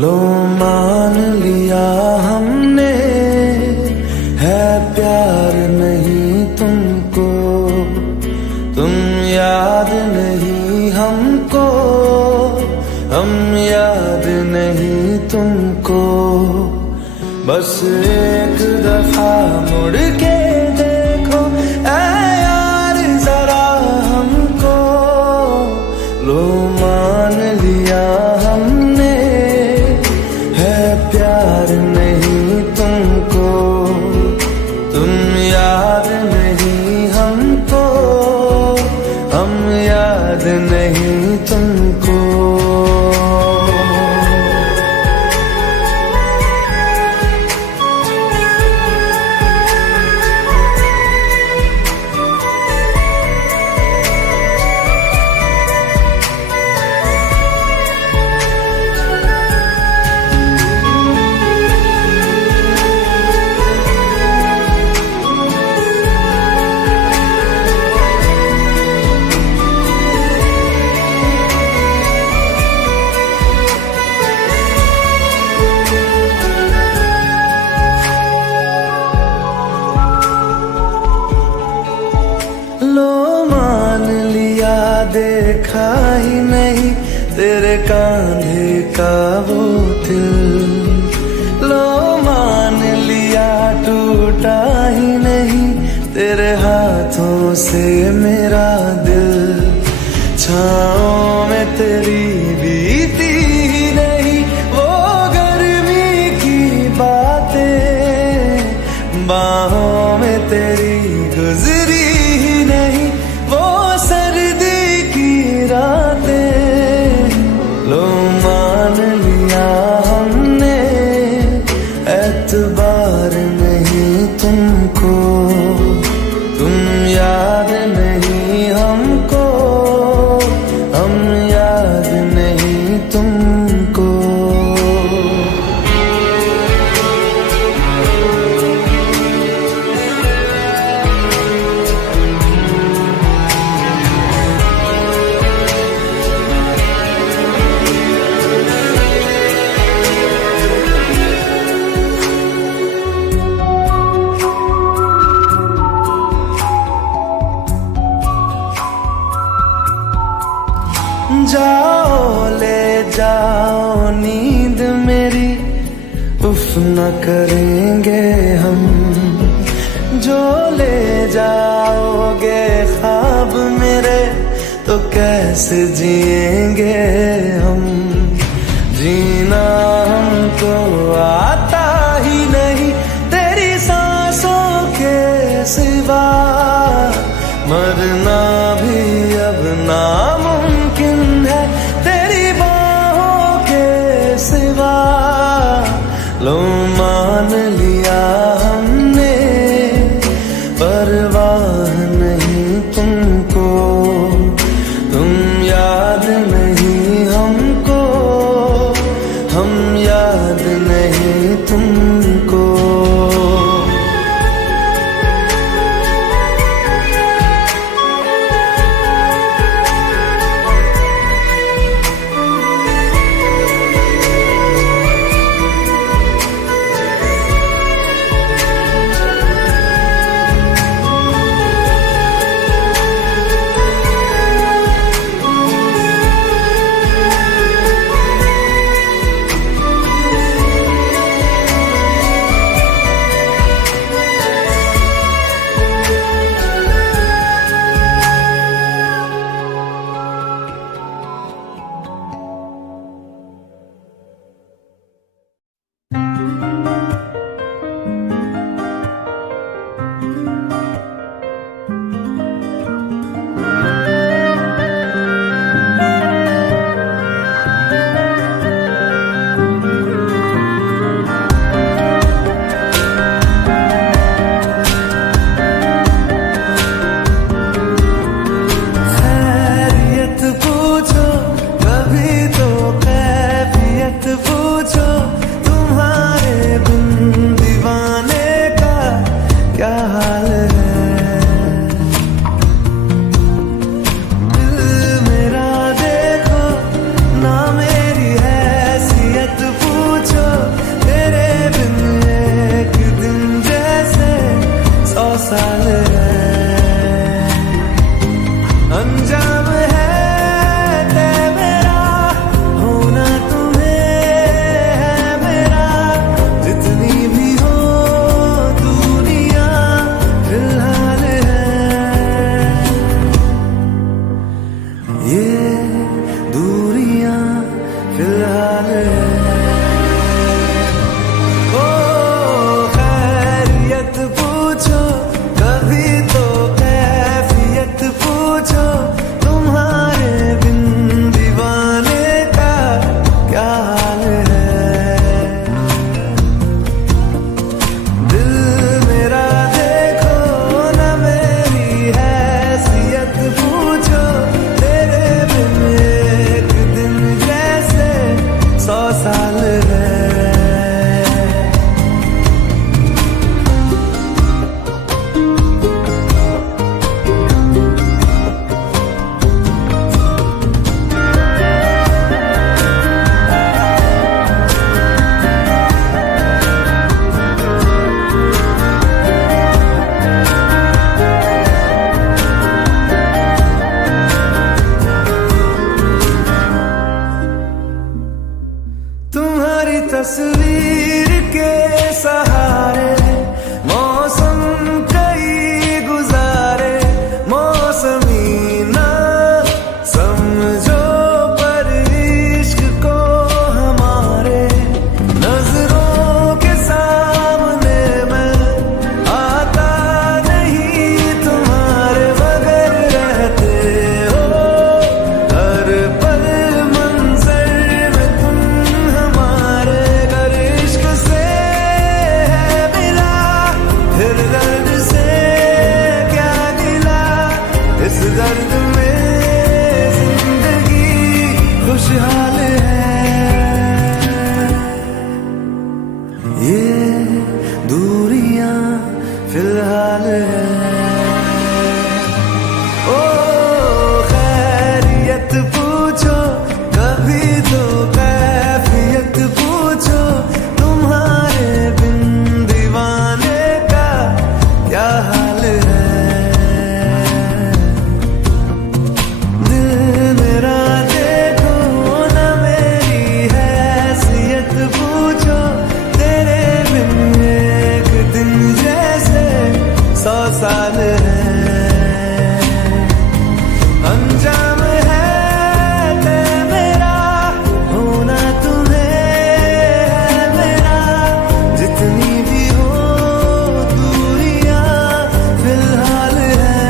लो मान लिया हमने, है प्यार नहीं तुमको, तुम याद नहीं हमको, हम याद नहीं तुमको। बस एक दफा मुड़ के देखो ऐ यार जरा हमको, लो मान लिया हमने, है प्यार नहीं तुमको, तुम याद नहीं हमको, हम याद नहीं तुमको। लो मान लिया देखा ही नहीं तेरे कांधे का वो दिल, लो मान लिया टूटा ही नहीं तेरे हाथों से मेरा दिल। छाँव में तेरी बीती ही नहीं वो गर्मी की बातें, बाहों में तेरी गुजरी ही नहीं वो सर्दी की रातें। लो मान लिया हमने, एतबार नहीं तुमको, तुम याद नहीं हमको, हम याद नहीं तुमको। जाओ ले जाओ नींद मेरी, उफ न करेंगे हम, जो ले जाओगे ख्वाब मेरे तो कैसे जिएंगे हम। जीना हमको आता ही नहीं तेरी सांसों के सिवा, मरना भी अब नामुमकिन है तेरी बाहों के सिवा। लो मान लिया हमने, परवाह नहीं तुमको, तुम याद नहीं हमको, तस्वीर के सहारे मौसम कई गुजारे, मौसमी ना समझो पर इश्क को हमारे, नजरों के सामने मैं आता नहीं तुम्हारे, मगर रहते हो हर पल मंजर में तुम हमारे। अगर इश्क से है मिला फिर दर्द से क्या गिला, इस दर्द में जिंदगी खुशहाल है। ये दूरियां फिलहाल है। ओ खैरियत पूछो कभी तो कैफियत पूछो, तुम्हारे बिन दीवाने का क्या हाल है। दिल मेरा देखो ना मेरी हैसियत पूछो, तेरे बिन एक दिन जैसे 100 साल है। अंजाम है मेरा होना तुम्हें है मेरा, जितनी भी हो दूरियां फिलहाल है।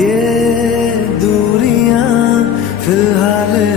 ये दूरियां फिलहाल है।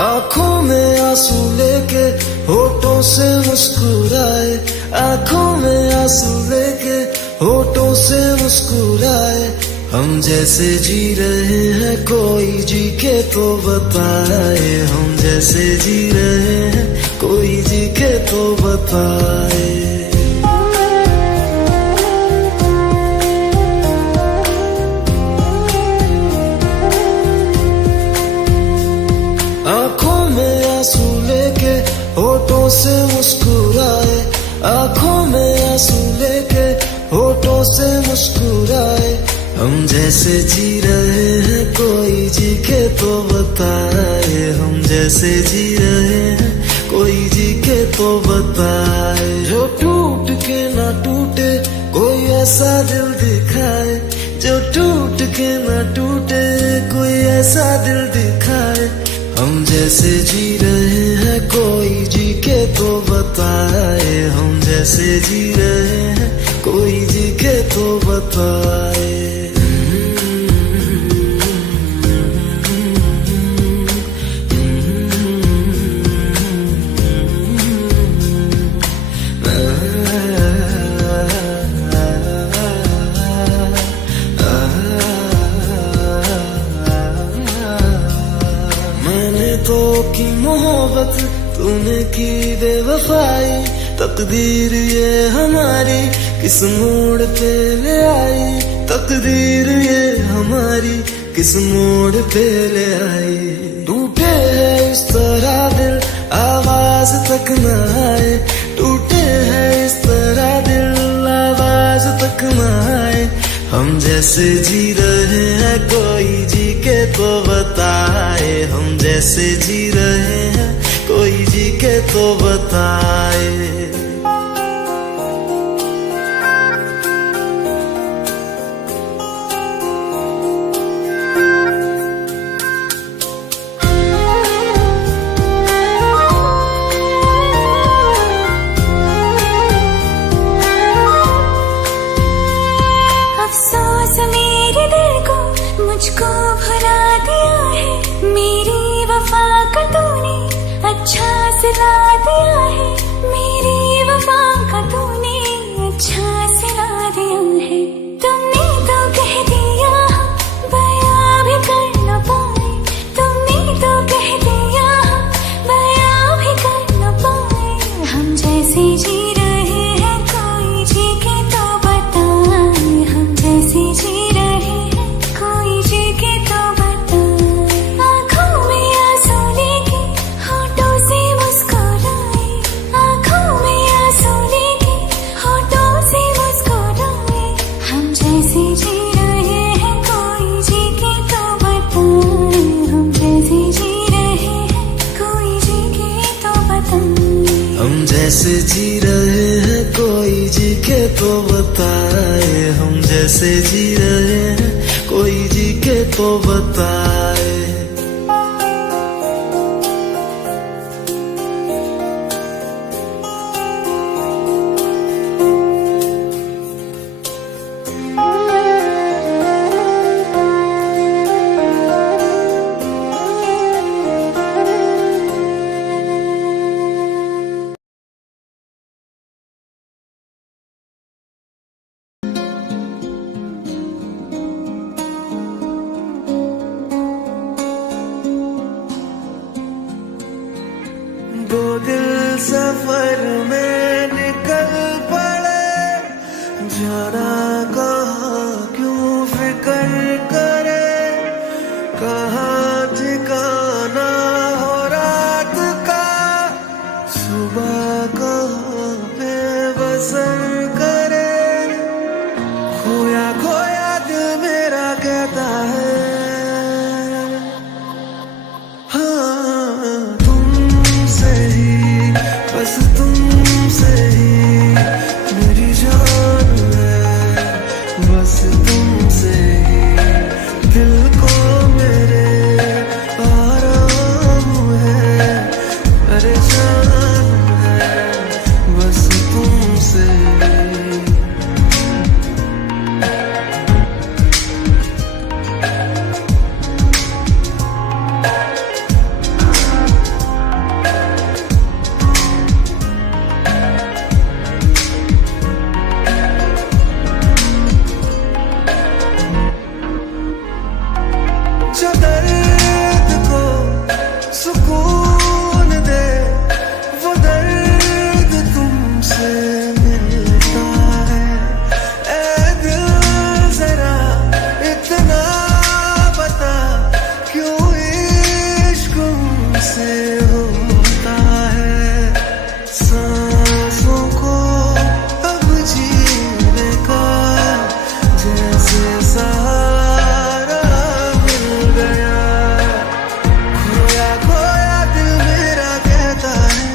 आंखों में आंसू लेके होठों से मुस्कुराए, आंखों में आंसू लेके होठों से मुस्कुराए, हम जैसे जी रहे हैं कोई जी के तो बताए, हम जैसे जी रहे हैं कोई जी के तो बताए। आंखों में आंसू लेके होठों से मुस्कुराए, आंखों में आंसू लेके होठों से मुस्कुराए, हम जैसे जी रहे हैं कोई जी के तो बताए, हम जैसे जी रहे हैं कोई जी के तो बताए। जो टूट के ना टूटे कोई ऐसा दिल दिखाए, जो टूट के ना टूटे कोई ऐसा दिल दिखाए, हम जैसे जी रहे हैं कोई जी के तो बताए, हम जैसे जी रहे हैं कोई जी के तो बताए। तो की मोहब्बत तूने की बेवफाई, तकदीर ये हमारी किस मोड़ पे ले आई, तकदीर ये हमारी किस मोड़ पे ले आई। टूटे है इस तरह दिल आवाज तक न आए, टूटे है इस तरह दिल आवाज तक न आए, हम जैसे जी रहे हैं कोई जी के तो बताए, हम जैसे जी रहे हैं कोई जी के तो बताए। जैसे जी रहे हैं कोई जी के तो बताए, हम जैसे जी रहे हैं कोई जी के तो बताए। आँखों में आंसू लेके होठों से मुस्कुराए, आँखों में आंसू लेके होठों से मुस्कुराए। हम जैसे जी रहे हैं कोई जी के तो बताए, हम जैसे जी रहे हैं कोई जी के तो बताए। हम जैसे जी रहे हैं कोई जी के तो बताए, हम जैसे जी रहे हैं कोई जी के तो बताए। दो दिल सफर में निकल पड़े, जाना कहाँ क्यों फिक्र करे, कहाँ ठिकाना हो रात का, सुबह कहाँ पे बसर करे। खोया खोया दिल मेरा कहता है, हाँ तुमसे ही, बस तुमसे ही मेरी जान है, बस तुमसे ही दिल को मेरे आराम है, परेशान है बस तुमसे ही। जो दर्द को सुकून दे, वो दर्द तुमसे मिलता है। ऐ दिल जरा इतना बता, क्यों इश्क मुझसे होता है। सांसों को अब जीने का जैसे सहारा मिल गया, खोया खोया दिल मेरा कहता है,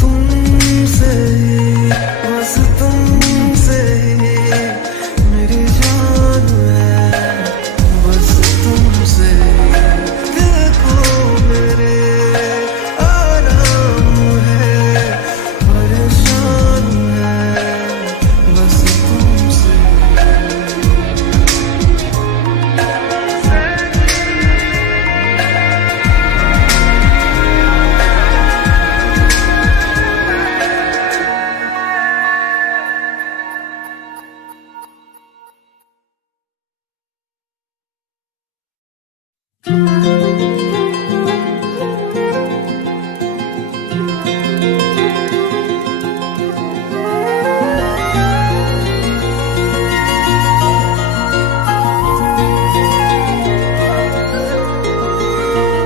तुमसे ही, बस तुमसे ही मेरी जान है, बस तुमसे ही दिल को मेरे आराम है, परेशान है बस तुमसे।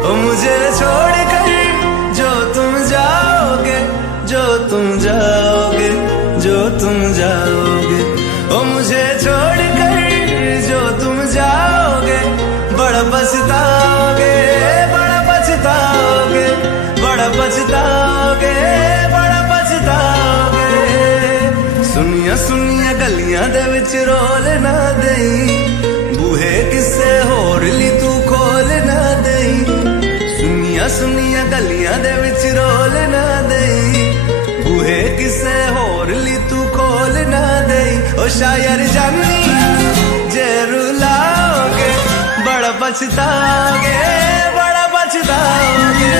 ओ मुझे छोड़कर जो तुम जाओगे, जो तुम जाओगे, जो तुम जाओगे, ओ मुझे छोड़कर जो तुम जाओगे, बड़ा पछताओगे, बड़ा पछताओगे, बड़ा पछताओगे, बड़ा पछताओगे। सुनिया सुनिया गलियां दे विच रोल ना देई, बूहे किसे होर ली तू खोल ना देई। सुनिया सुनिया गलियां दे विच रोल ना देई, बूहे किसे होर ली तू खोल ना देई। ओ शायर जानी जे रुलाओगे, बड़ा पछताओगे, बड़ा पछताओगे।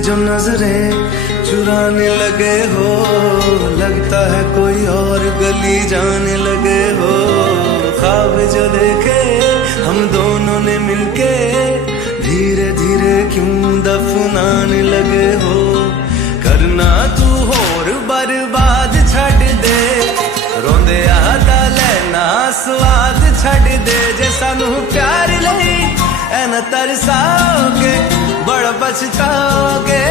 जो नजरें चुराने लगे हो, लगता है कोई और गली जाने लगे हो। ख्वाब जो देखे हम दोनों ने मिलके, धीरे धीरे क्यों दफनाने लगे हो। करना तू होर बर्बाद छड़ दे, रोंदे आदा लेना स्वाद छड़ दे। जे सानू प्यार लई ऐन तरसाओगे, बड़ा पछताओगे।